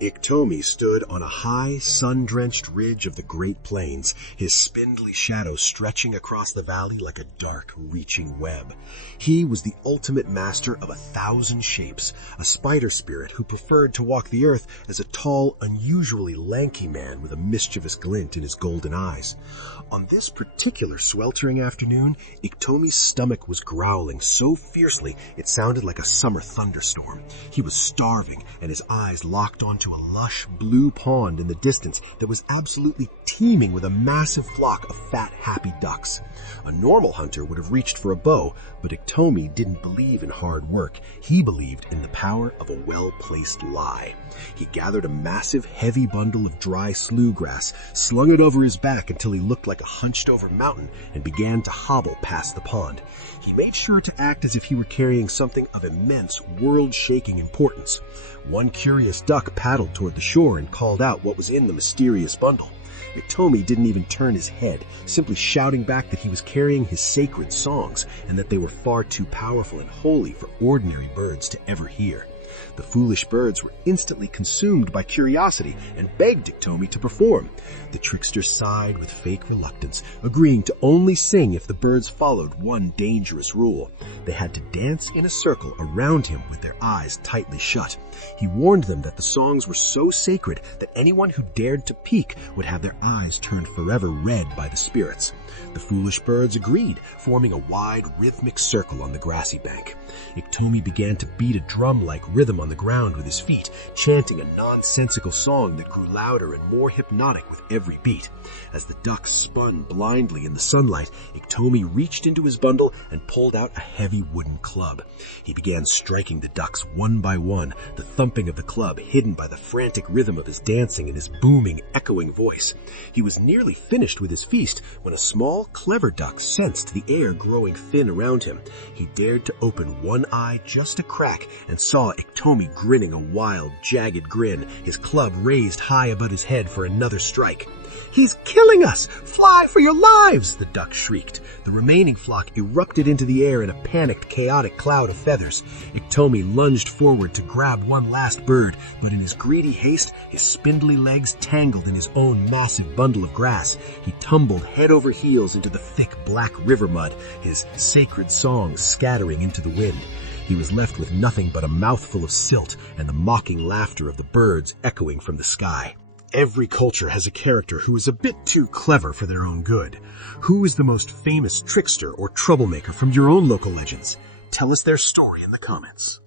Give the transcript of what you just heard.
Iktomi stood on a high, sun-drenched ridge of the Great Plains, his spindly shadow stretching across the valley like a dark, reaching web. He was the ultimate master of 1,000 shapes, a spider spirit who preferred to walk the earth as a tall, unusually lanky man with a mischievous glint in his golden eyes. On this particular sweltering afternoon, Iktomi's stomach was growling so fiercely it sounded like a summer thunderstorm. He was starving, and his eyes locked onto a lush blue pond in the distance that was absolutely teeming with a massive flock of fat, happy ducks. A normal hunter would have reached for a bow, but Iktomi didn't believe in hard work. He believed in the power of a well-placed lie. He gathered a massive, heavy bundle of dry slough grass, slung it over his back until he looked like a hunched-over mountain, and began to hobble past the pond. He made sure to act as if he were carrying something of immense, world-shaking importance. One curious duck paddled toward the shore and called out what was in the mysterious bundle. Iktomi didn't even turn his head, simply shouting back that he was carrying his sacred songs and that they were far too powerful and holy for ordinary birds to ever hear. The foolish birds were instantly consumed by curiosity and begged Iktomi to perform. The trickster sighed with fake reluctance, agreeing to only sing if the birds followed one dangerous rule. They had to dance in a circle around him with their eyes tightly shut. He warned them that the songs were so sacred that anyone who dared to peek would have their eyes turned forever red by the spirits. The foolish birds agreed, forming a wide, rhythmic circle on the grassy bank. Iktomi began to beat a drum-like rhythm on the ground with his feet, chanting a nonsensical song that grew louder and more hypnotic with every beat. As the ducks spun blindly in the sunlight, Iktomi reached into his bundle and pulled out a heavy wooden club. He began striking the ducks one by one, the thumping of the club hidden by the frantic rhythm of his dancing and his booming, echoing voice. He was nearly finished with his feast when a small, clever duck sensed the air growing thin around him. He dared to open one eye just a crack and saw Iktomi grinning a wild, jagged grin, his club raised high above his head for another strike. "He's killing us! Fly for your lives!" the duck shrieked. The remaining flock erupted into the air in a panicked, chaotic cloud of feathers. Iktomi lunged forward to grab one last bird, but in his greedy haste, his spindly legs tangled in his own massive bundle of grass. He tumbled head over heels into the thick, black river mud, his sacred songs scattering into the wind. He was left with nothing but a mouthful of silt and the mocking laughter of the birds echoing from the sky. Every culture has a character who is a bit too clever for their own good. Who is the most famous trickster or troublemaker from your own local legends? Tell us their story in the comments.